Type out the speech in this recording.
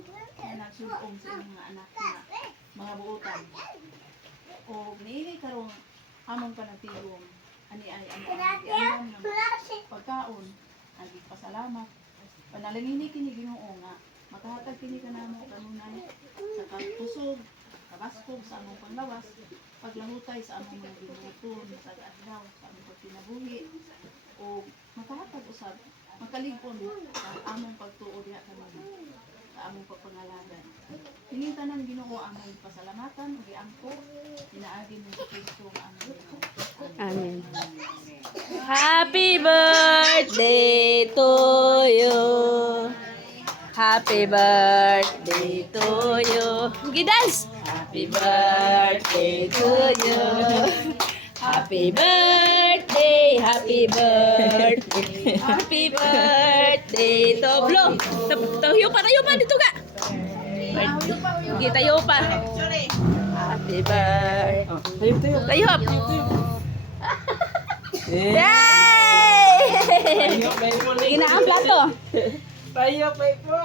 na nagsulong sa inyong mga anak na mga buutan. O niini karong among panatigong ani ay ang pagkaon ang pasalamat panalangini kini Ginoo nga makahatag kini kanamo kanunay sa katusog kabaskog sa among panglawas paglahutay sa among mga ginuton sa adlaw sa among pagkinabuhi o makahatag usab makaligpon ang among pagtuo diha kanunay sa among pagpangalagan. Hingin tanang Ginoo among pasalamatan ug giangko pinaagi ni Kristo nga among Ginoo. Amen. Happy birthday to you. Happy birthday to you. Gidance. Happy birthday to you. Happy birthday, happy birthday, happy birthday to Blo. Tayo pa dito ka. Tayo pa. Happy birthday. Tayo. Yay! Gina ang plato. Tayo pa ito.